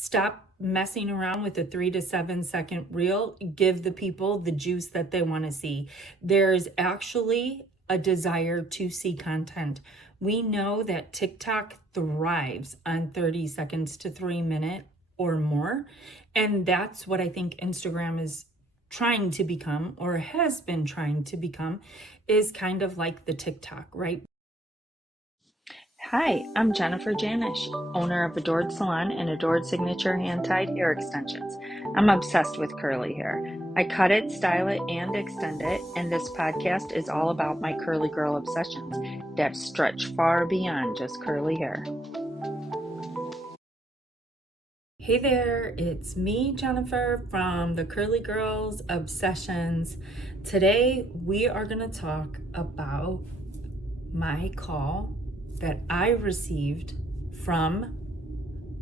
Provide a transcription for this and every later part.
Stop messing around with a 3 to 7 second reel. Give the people the juice that they want to see. There's actually a desire to see content. We know that TikTok thrives on 30 seconds to 3 minute or more. And that's what I think Instagram is trying to become, or has been trying to become, is kind of like the TikTok, right? Hi, I'm Jennifer Janish, owner of Adored Salon and Adored Signature Hand-Tied Hair Extensions. I'm obsessed with curly hair. I cut it, style it, and extend it, and this podcast is all about my curly girl obsessions that stretch far beyond just curly hair. Hey there, it's me, Jennifer, from the Curly Girls Obsessions. Today, we are going to talk about my call that I received from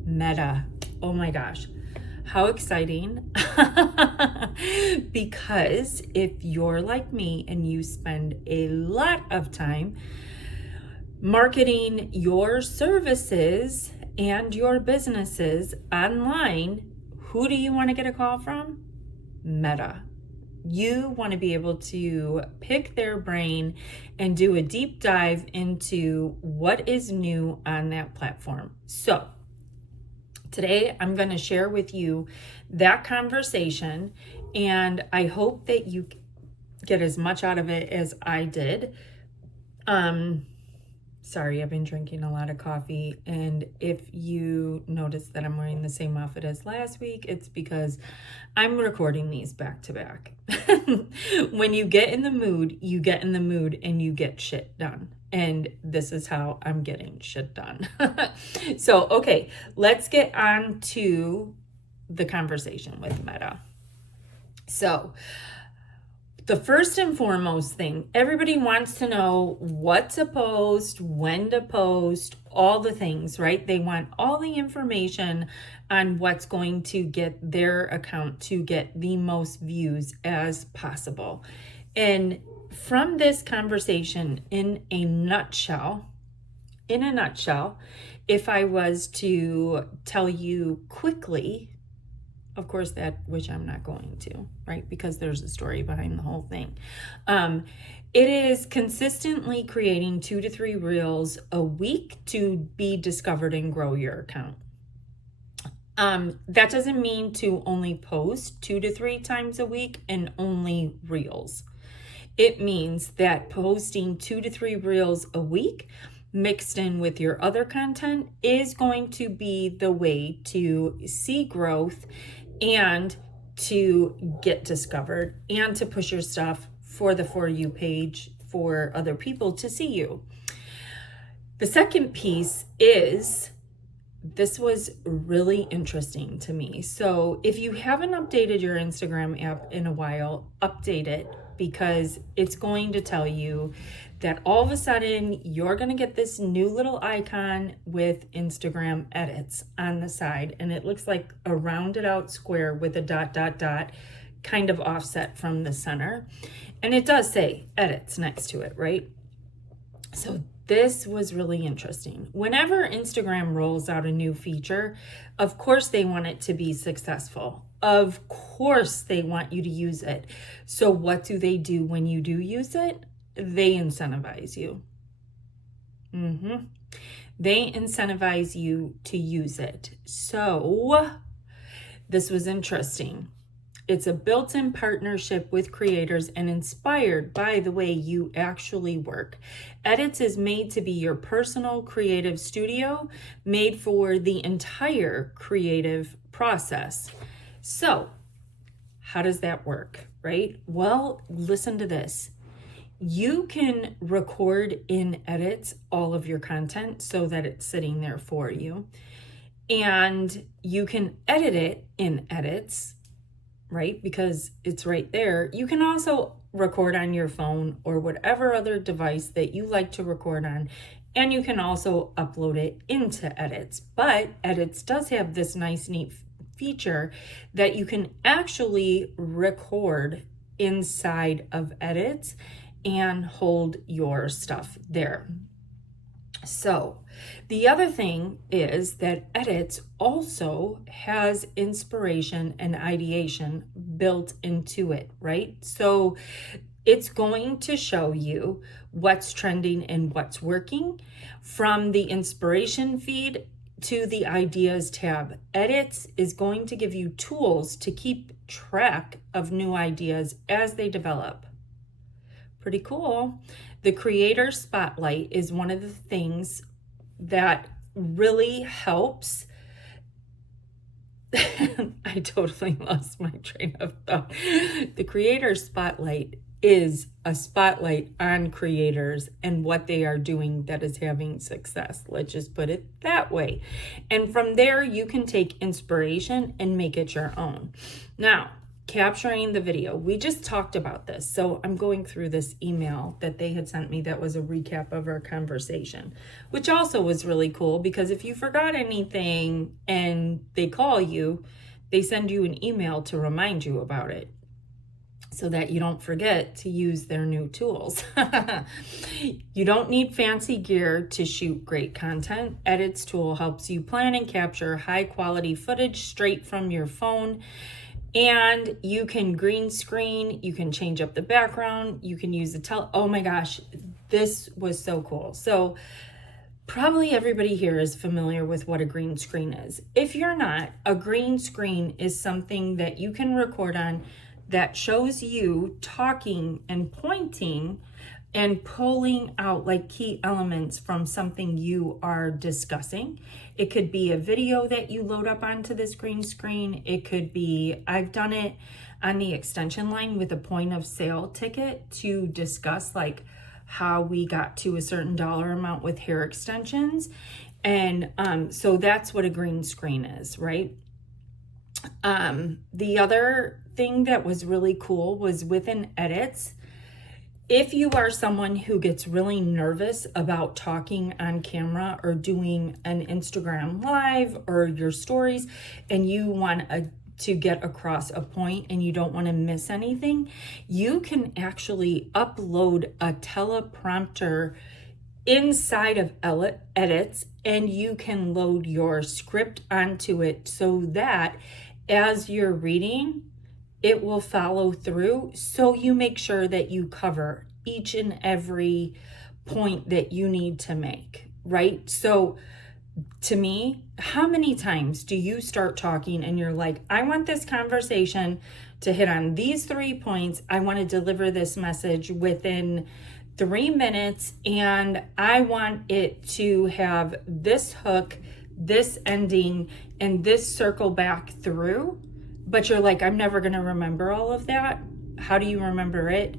Meta. Oh my gosh, how exciting. Because if you're like me and you spend a lot of time marketing your services and your businesses online, who do you want to get a call from? Meta. You want to be able to pick their brain and do a deep dive into what is new on that platform. So today I'm going to share with you that conversation, and I hope that you get as much out of it as I did. Sorry, I've been drinking a lot of coffee, and if you notice that I'm wearing the same outfit as last week, it's because I'm recording these back to back. When you get in the mood, you get in the mood and you get shit done. And this is how I'm getting shit done. So, okay, let's get on to the conversation with Meta. So, the first and foremost thing, everybody wants to know what to post, when to post, all the things, right? They want all the information on what's going to get their account to get the most views as possible. And from this conversation, in a nutshell, if I was to tell you quickly, of course, that which I'm not going to, right? Because there's a story behind the whole thing. It is consistently creating 2 to 3 reels a week to be discovered and grow your account. That doesn't mean to only post 2 to 3 times a week and only reels. It means that posting 2 to 3 reels a week mixed in with your other content is going to be the way to see growth and to get discovered and to push your stuff for the For You page for other people to see you. The second piece is, this was really interesting to me. So if you haven't updated your Instagram app in a while, update it, because it's going to tell you that all of a sudden you're going to get this new little icon with Instagram edits on the side. And it looks like a rounded out square with a ... kind of offset from the center. And it does say edits next to it, right? So this was really interesting. Whenever Instagram rolls out a new feature, of course they want it to be successful. Of course they want you to use it. So what do they do when you do use it? They incentivize you. They incentivize you to use it. So this was interesting. It's a built-in partnership with creators and inspired by the way you actually work. Edits is made to be your personal creative studio, made for the entire creative process. So, how does that work, right? Well, listen to this. You can record in edits all of your content so that it's sitting there for you. And you can edit it in edits, right? Because it's right there. You can also record on your phone or whatever other device that you like to record on. And you can also upload it into edits. But edits does have this nice, neat feature that you can actually record inside of edits and hold your stuff there. So The other thing is that Edits also has inspiration and ideation built into it, right? So it's going to show you what's trending and what's working from the inspiration feed to the ideas tab. Edits is going to give you tools to keep track of new ideas as they develop. Pretty cool. The Creator Spotlight is one of the things that really helps. I totally lost my train of thought. The Creator Spotlight is a spotlight on creators and what they are doing that is having success. Let's just put it that way. And from there, you can take inspiration and make it your own. Now, capturing the video. We just talked about this. So I'm going through this email that they had sent me that was a recap of our conversation, which also was really cool because if you forgot anything and they call you, they send you an email to remind you about it so that you don't forget to use their new tools. You don't need fancy gear to shoot great content. Edits tool helps you plan and capture high quality footage straight from your phone. And you can green screen, you can change up the background, you can use the oh my gosh, this was so cool. So probably everybody here is familiar with what a green screen is. If you're not, a green screen is something that you can record on that shows you talking and pointing and pulling out like key elements from something you are discussing. It could be a video that you load up onto this green screen. It could be, I've done it on the extension line with a point of sale ticket to discuss like how we got to a certain dollar amount with hair extensions. And so that's what a green screen is, right? The other thing that was really cool was within Edits. If you are someone who gets really nervous about talking on camera or doing an Instagram live or your stories and you want to get across a point and you don't want to miss anything, you can actually upload a teleprompter inside of Edits and you can load your script onto it so that as you're reading, it will follow through, so you make sure that you cover each and every point that you need to make, right? So to me, how many times do you start talking and you're like, I want this conversation to hit on these 3 points. I want to deliver this message within 3 minutes and I want it to have this hook, this ending, and this circle back through. But you're like, I'm never going to remember all of that. How do you remember it?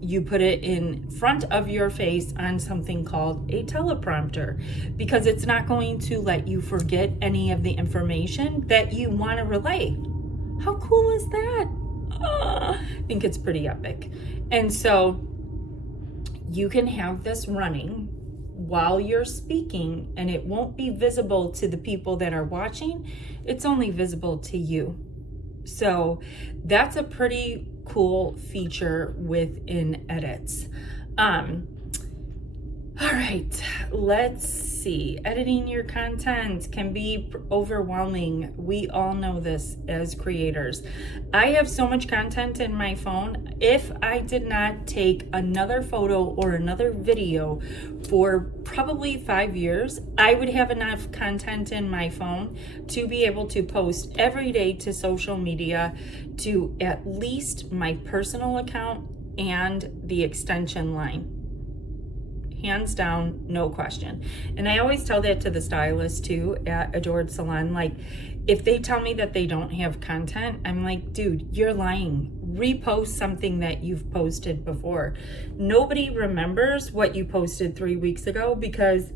You put it in front of your face on something called a teleprompter because it's not going to let you forget any of the information that you want to relay. How cool is that? I think it's pretty epic. And so you can have this running while you're speaking and it won't be visible to the people that are watching. It's only visible to you. So that's a pretty cool feature within Edits. All right, let's see. Editing your content can be overwhelming. We all know this as creators. I have so much content in my phone. If I did not take another photo or another video for probably 5 years, I would have enough content in my phone to be able to post every day to social media, to at least my personal account and the extension line. Hands down, no question. And I always tell that to the stylist too at Adored Salon. Like, if they tell me that they don't have content, I'm like, dude, you're lying. Repost something that you've posted before. Nobody remembers what you posted 3 weeks ago because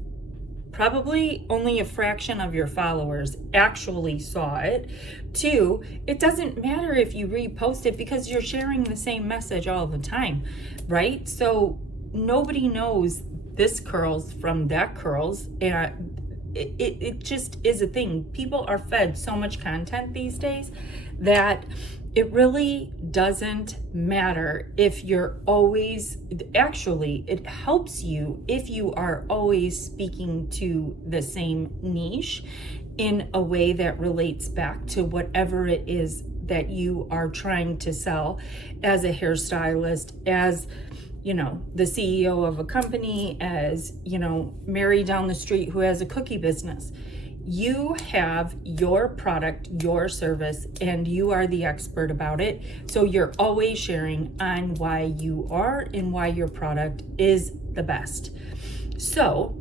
probably only a fraction of your followers actually saw it. 2, it doesn't matter if you repost it because you're sharing the same message all the time, right? So nobody knows this curls from that curls, and it just is a thing. People are fed so much content these days that It really doesn't matter if you're always, actually, it helps you if you are always speaking to the same niche in a way that relates back to whatever it is that you are trying to sell as a hairstylist, as the CEO of a company, as Mary down the street who has a cookie business. You have your product, your service, and you are the expert about it. So you're always sharing on why you are and why your product is the best. So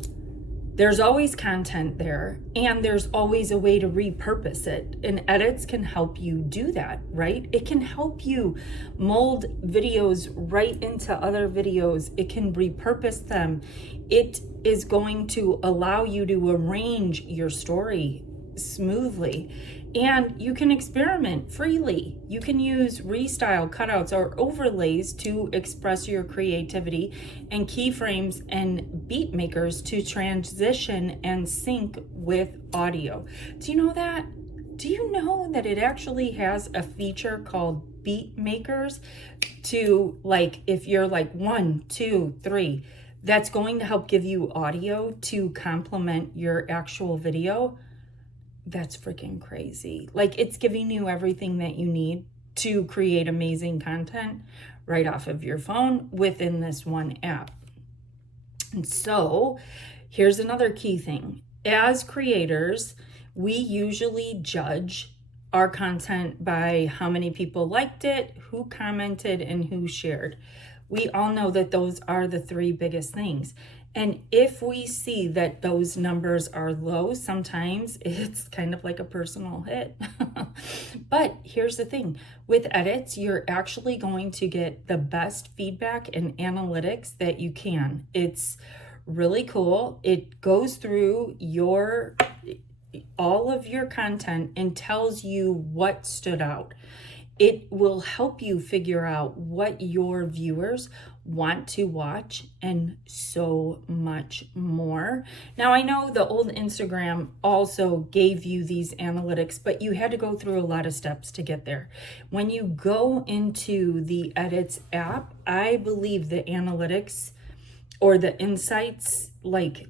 there's always content there, and there's always a way to repurpose it. And edits can help you do that, right? It can help you mold videos right into other videos. It can repurpose them. It is going to allow you to arrange your story smoothly, and you can experiment freely. You can use restyle, cutouts, or overlays to express your creativity, and keyframes and beat makers to transition and sync with audio. Do you know that? Do you know that it actually has a feature called beat makers to, like, if you're like 1, 2, 3, that's going to help give you audio to complement your actual video? That's freaking crazy. Like, it's giving you everything that you need to create amazing content right off of your phone within this one app. And so here's another key thing. As creators, we usually judge our content by how many people liked it, who commented, and who shared. We all know that those are the 3 biggest things. And if we see that those numbers are low, sometimes it's kind of like a personal hit. But here's the thing. With edits, you're actually going to get the best feedback and analytics that you can. It's really cool. It goes through all of your content and tells you what stood out. It will help you figure out what your viewers want to watch and so much more. Now, I know the old Instagram also gave you these analytics, but you had to go through a lot of steps to get there. When you go into the Edits app, I believe the analytics or the insights, like,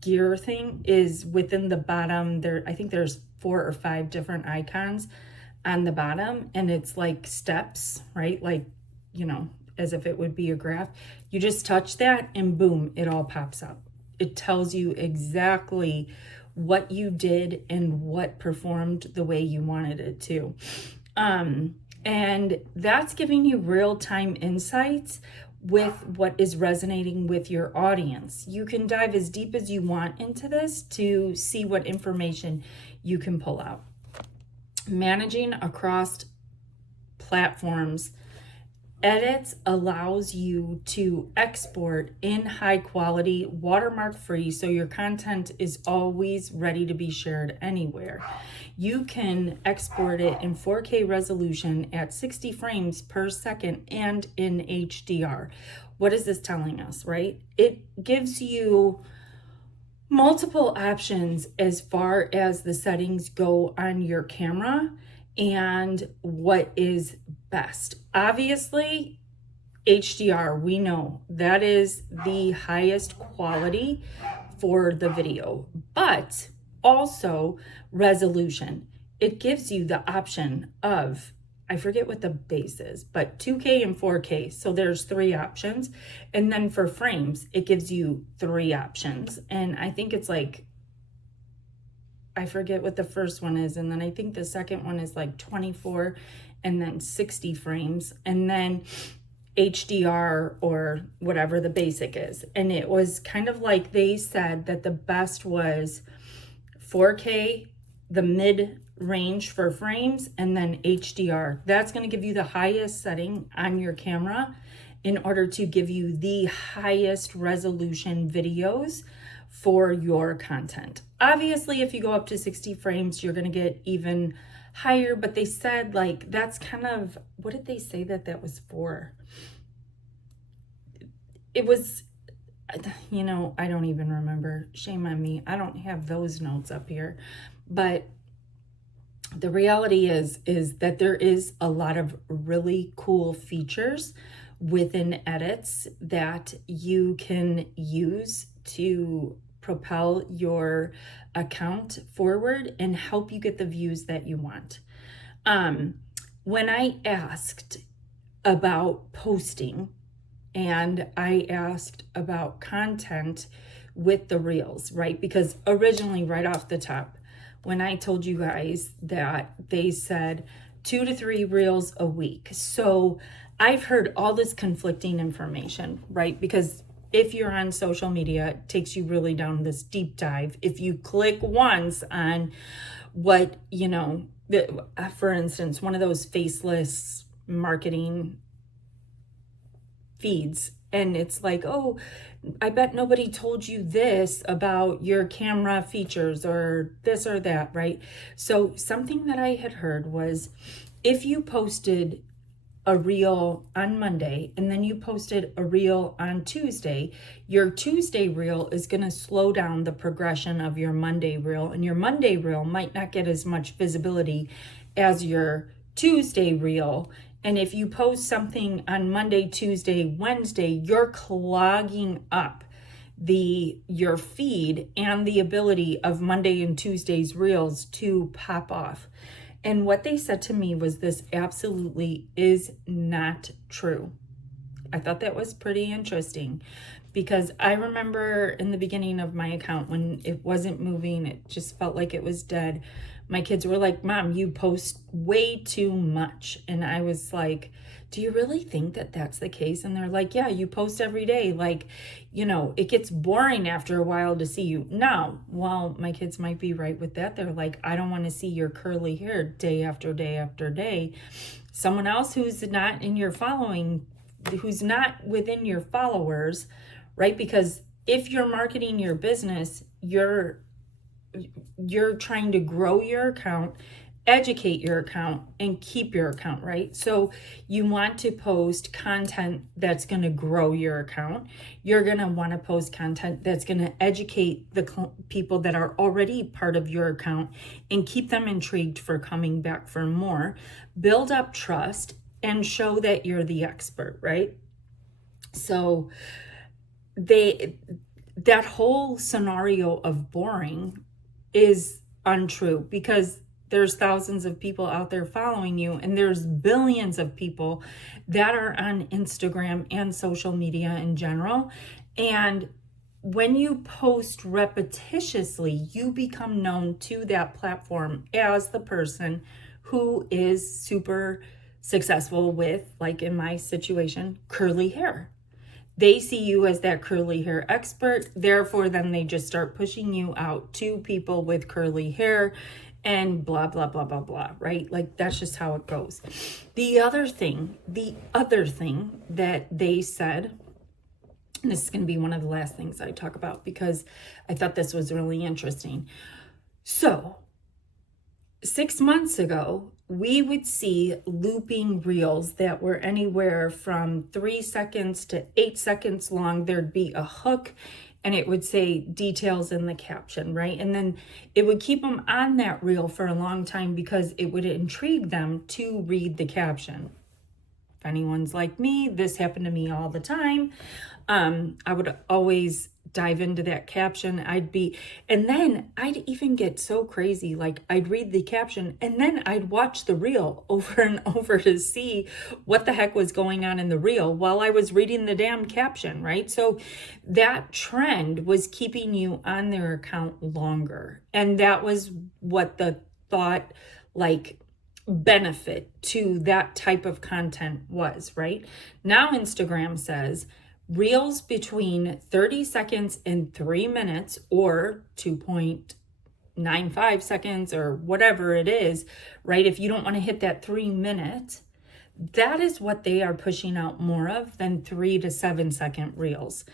gear thing is within the bottom there. I think there's 4 or 5 different icons on the bottom, and it's like steps, right? Like, as if it would be a graph. You just touch that and boom, it all pops up. It tells you exactly what you did and what performed the way you wanted it to. And that's giving you real-time insights with what is resonating with your audience. You can dive as deep as you want into this to see what information you can pull out. Managing across platforms, Edits allows you to export in high quality, watermark free, so your content is always ready to be shared anywhere. You can export it in 4K resolution at 60 frames per second and in HDR. What is this telling us, right? It gives you multiple options as far as the settings go on your camera and what is best. Obviously, HDR, we know that is the highest quality for the video, but also resolution. It gives you the option of, I forget what the base is, but 2K and 4K. So there's 3 options. And then for frames, it gives you 3 options. And I think it's like, I forget what the first one is. And then I think the second one is like 24 and then 60 frames. And then HDR or whatever the basic is. And it was kind of like they said that the best was 4K, the mid range for frames, and then HDR. That's going to give you the highest setting on your camera in order to give you the highest resolution videos for your content. Obviously, if you go up to 60 frames, you're going to get even higher, but they said, like, that's kind of, what did they say that was for? It was, I don't even remember. Shame on me. I don't have those notes up here, but the reality is that there is a lot of really cool features within edits that you can use to propel your account forward and help you get the views that you want. When I asked about posting and I asked about content with the reels, right? Because originally, right off the top, when I told you guys that they said 2 to 3 reels a week. So I've heard all this conflicting information, right? Because if you're on social media, it takes you really down this deep dive. If you click once on what, for instance, one of those faceless marketing feeds, and it's like, oh, I bet nobody told you this about your camera features or this or that, right? So something that I had heard was if you posted a reel on Monday and then you posted a reel on Tuesday, your Tuesday reel is going to slow down the progression of your Monday reel, and your Monday reel might not get as much visibility as your Tuesday reel. And if you post something on Monday, Tuesday, Wednesday, you're clogging up your feed and the ability of Monday and Tuesday's reels to pop off. And what they said to me was this absolutely is not true. I thought that was pretty interesting because I remember in the beginning of my account when it wasn't moving, it just felt like it was dead. My kids were like, Mom, you post way too much. And I was like, do you really think that that's the case? And they're like, yeah, you post every day. Like, it gets boring after a while to see you. Now, while my kids might be right with that, they're like, I don't want to see your curly hair day after day after day. Someone else who's not in your following, who's not within your followers, right? Because if you're marketing your business, you're trying to grow your account, educate your account, and keep your account, right? So you want to post content that's going to grow your account. You're going to want to post content that's going to educate the people that are already part of your account and keep them intrigued for coming back for more. Build up trust and show that you're the expert, right? So that whole scenario of boring is untrue because there's thousands of people out there following you, and there's billions of people that are on Instagram and social media in general. And when you post repetitiously, you become known to that platform as the person who is super successful with, like in my situation, curly hair. They see you as that curly hair expert. Therefore, then they just start pushing you out to people with curly hair and blah, blah, blah, blah, blah, right? Like that's just how it goes. The other thing that they said, and this is going to be one of the last things I talk about because I thought this was really interesting. So 6 months ago, we would see looping reels that were anywhere from 3 seconds to 8 seconds long. There'd be a hook and it would say details in the caption, right? And then it would keep them on that reel for a long time because it would intrigue them to read the caption. If anyone's like me, this happened to me all the time. I would always dive into that caption. And then I'd even get so crazy. Like I'd read the caption and then I'd watch the reel over and over to see what the heck was going on in the reel while I was reading the damn caption, right? So that trend was keeping you on their account longer. And that was what the thought, like, benefit to that type of content was, right? Now Instagram says reels between 30 seconds and 3 minutes or 2.95 seconds or whatever it is, right? If you don't want to hit that 3 minute, that is what they are pushing out more of than 3 to 7 second reels.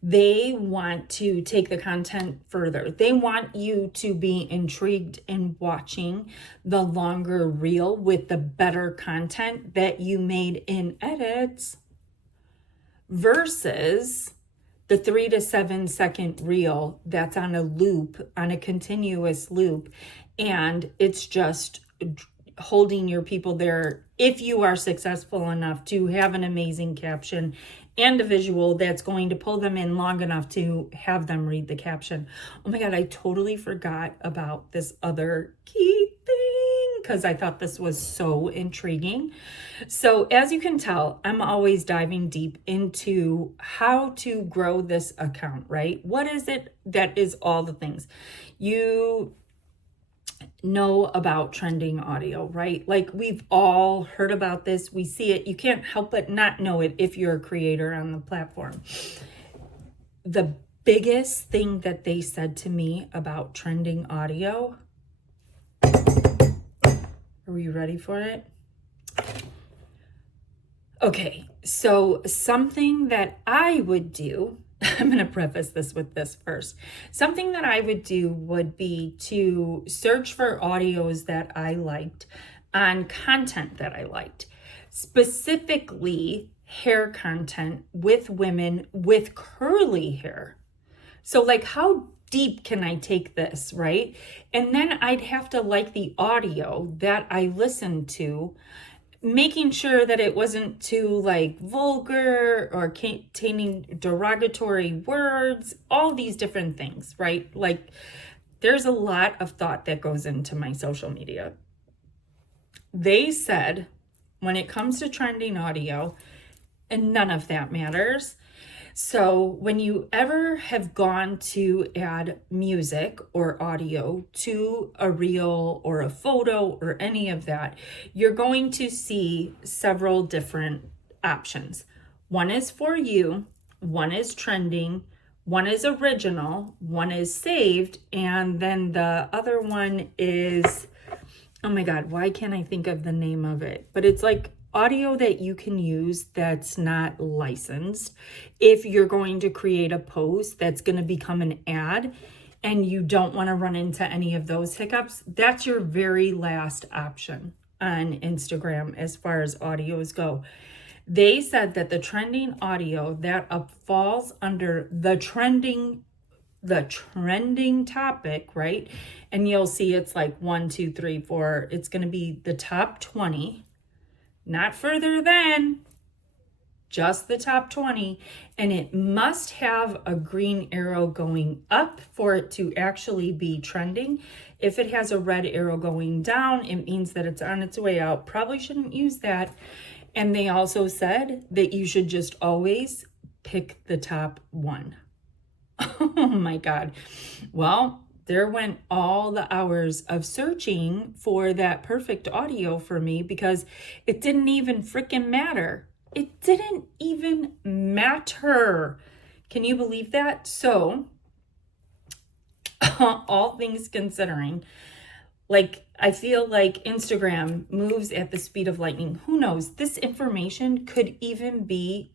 They want to take the content further. They want you to be intrigued in watching the longer reel with the better content that you made in edits versus the 3 to 7 second reel that's on a loop, on a continuous loop, and it's just holding your people there if you are successful enough to have an amazing caption and a visual that's going to pull them in long enough to have them read the caption. Oh my God, I totally forgot about this other key thing because I thought this was so intriguing. So as you can tell, I'm always diving deep into how to grow this account, right? What is it that is all the things? You know about trending audio, right? Like we've all heard about this. We see it. You can't help but not know it if you're a creator on the platform. The biggest thing that they said to me about trending audio. Are you ready for it? Okay, so something that I would do, I'm going to preface this with this first. Something that I would do would be to search for audios that I liked on content that I liked, specifically hair content with women with curly hair. So like, how deep can I take this, right? And then I'd have to like the audio that I listened to, making sure that it wasn't too like vulgar or containing derogatory words, all these different things, right? Like there's a lot of thought that goes into my social media. They said when it comes to trending audio, and none of that matters. So when you ever have gone to add music or audio to a reel or a photo or any of that, you're going to see several different options. One is for you, one is trending, one is original, one is saved, and then the other one is, oh my God, why can't I think of the name of it? But it's like audio that you can use that's not licensed. If you're going to create a post that's going to become an ad and you don't want to run into any of those hiccups, that's your very last option on Instagram as far as audios go. They said that the trending audio that falls under the trending topic, right? And you'll see it's like 1, 2, 3, 4. It's going to be the top 20. Not further than just the top 20, and it must have a green arrow going up for it to actually be trending. If it has a red arrow going down, it means that it's on its way out. Probably shouldn't use that. And they also said that you should just always pick the top one. Oh my God. Well, there went all the hours of searching for that perfect audio for me because it didn't even freaking matter. It didn't even matter. Can you believe that? So, all things considering, like, I feel like Instagram moves at the speed of lightning. Who knows? This information could even be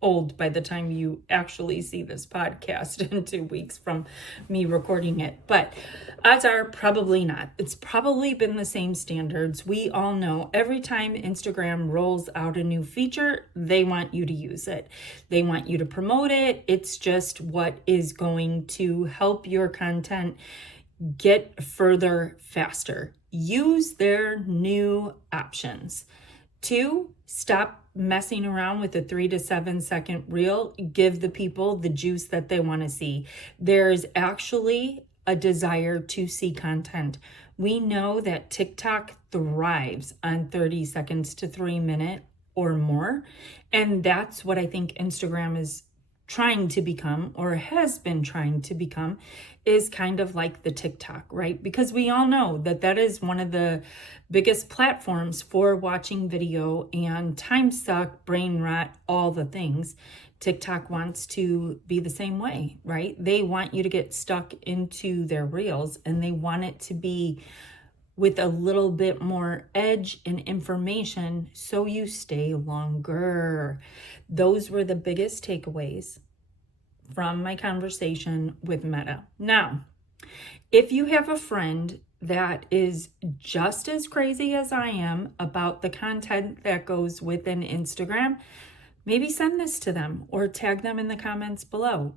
old by the time you actually see this podcast in 2 weeks from me recording it. But odds are probably not. It's probably been the same standards. We all know every time Instagram rolls out a new feature, they want you to use it. They want you to promote it. It's just what is going to help your content get further faster. Use their new options. 2, stop messing around with a 3 to 7 second reel. Give the people the juice that they want to see. There's actually a desire to see content. We know that TikTok thrives on 30 seconds to 3 minutes or more. And that's what I think Instagram is trying to become, or has been trying to become, is kind of like the TikTok, right? Because we all know that that is one of the biggest platforms for watching video and time suck, brain rot, all the things. TikTok wants to be the same way, right? They want you to get stuck into their reels, and they want it to be with a little bit more edge and information so you stay longer. Those were the biggest takeaways from my conversation with Meta. Now, if you have a friend that is just as crazy as I am about the content that goes within Instagram, maybe send this to them or tag them in the comments below.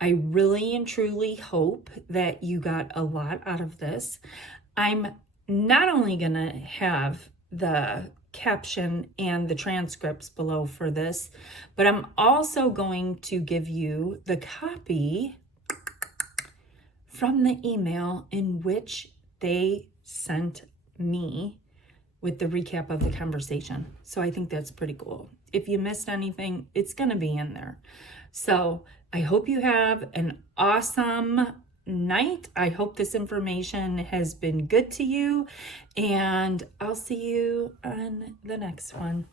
I really and truly hope that you got a lot out of this. I'm not only going to have the caption and the transcripts below for this, but I'm also going to give you the copy from the email in which they sent me with the recap of the conversation. So I think that's pretty cool. If you missed anything, it's going to be in there. So I hope you have an awesome night. I hope this information has been good to you, and I'll see you on the next one.